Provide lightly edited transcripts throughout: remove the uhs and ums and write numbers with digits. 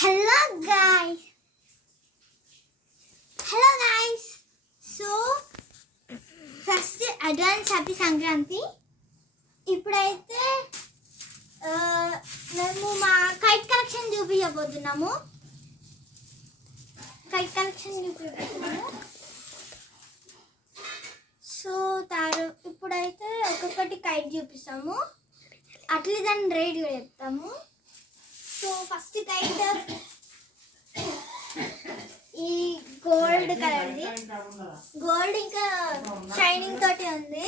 Hello guys. Hello guys. So first advance happy Sankranti. ఇప్పుడైతే మేము మా కైట్ కలెక్షన్ చూపించబోతున్నాము. కైట్ కలెక్షన్ చూపించబోతున్నాము. సో ఇప్పుడైతే ఒక్కొక్కటి కైట్ చూపిస్తాము, అట్లే దాని రేట్ కూడా చెప్తాము. సో ఫస్ట్ కైట్ ఈ గోల్డ్ కలర్ది, గోల్డ్ ఇంకా షైనింగ్ తోటి ఉంది.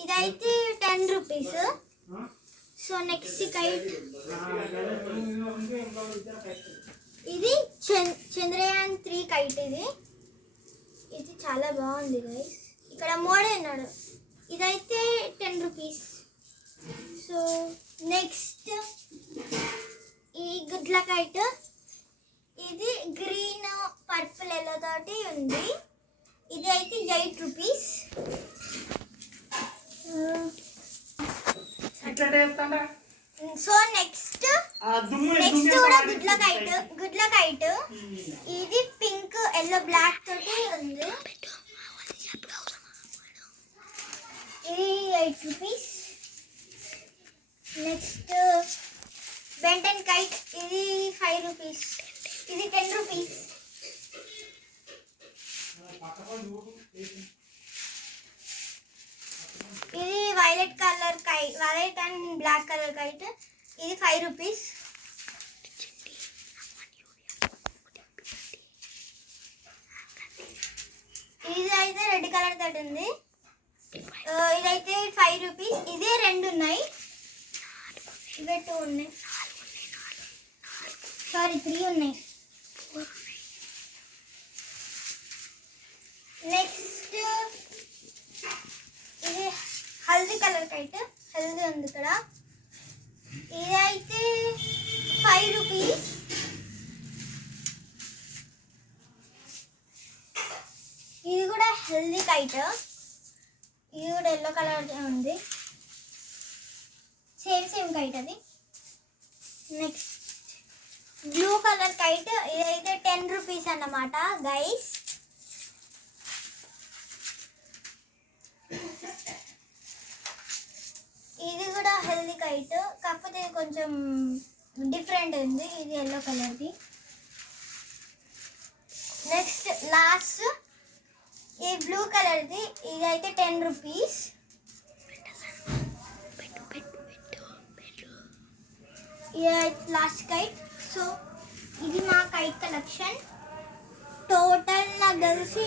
ఇదైతే 10 రూపీస్. సో నెక్స్ట్ కైట్ ఇది చంద్రయాన్ 3 కైట్. ఇది చాలా బాగుంది గైస్. ఇక్కడ మోడే ఉన్నాడు. ఇదైతే 10 రూపీస్. సో నెక్స్ట్ ఈ గుడ్ల కైట్, ఇది గ్రీన్ పర్పుల్ ఎల్లో తోటి ఉంది. ఇది అయితే 8 రూపీస్. సో నెక్స్ట్ కూడా గుడ్ల కైట్. ఇది పింక్ ఎల్లో బ్లాక్ తోటి ఉంది. ఇది 8 రూపీస్. నెక్స్ట్ బెంటన్ కైట్, ఇది 5 రూపీస్. ఇది 10 రూపీస్. ఇది violet colour kite, violet and black colour kite. ఇది 5 రూపీస్. ఇది అయితే రెడ్ కలర్ తోటి ఉంది. ఇదైతే 5 రూపీస్. ఇదే 2 ఉన్నాయి, ఇవే 2 ఉన్నాయి. సారీ 3 ఉన్నాయి. నెక్స్ట్ ఇది హల్దీ కలర్ కైట్, హల్దీ ఉంది ఇక్కడ. ఇదైతే 5 రూపీస్. ఇది కూడా హెల్దీ కైట్. ఇది కూడా ఎల్లో కలర్ ఉంది. సేమ్ కైట్ అది. నెక్స్ట్ బ్లూ కలర్ కైట్, ఇదైతే 10 రూపీస్ అన్నమాట గైస్. ఇది కూడా హెల్దీ కైట్, కాకపోతే కొంచెం డిఫరెంట్ ఉంది. ఇది ఎల్లో కలర్ది. నెక్స్ట్ లాస్ట్ ఈ బ్లూ కలర్ది, ఇదైతే 10 రూపీస్. Last kite. సో ఇది మా కైట్ కలెక్షన్. టోటల్ నాకు కలిసి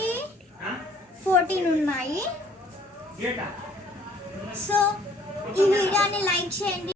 14 ఉన్నాయి. సో ఈ వీడియోని లైక్ చేయండి.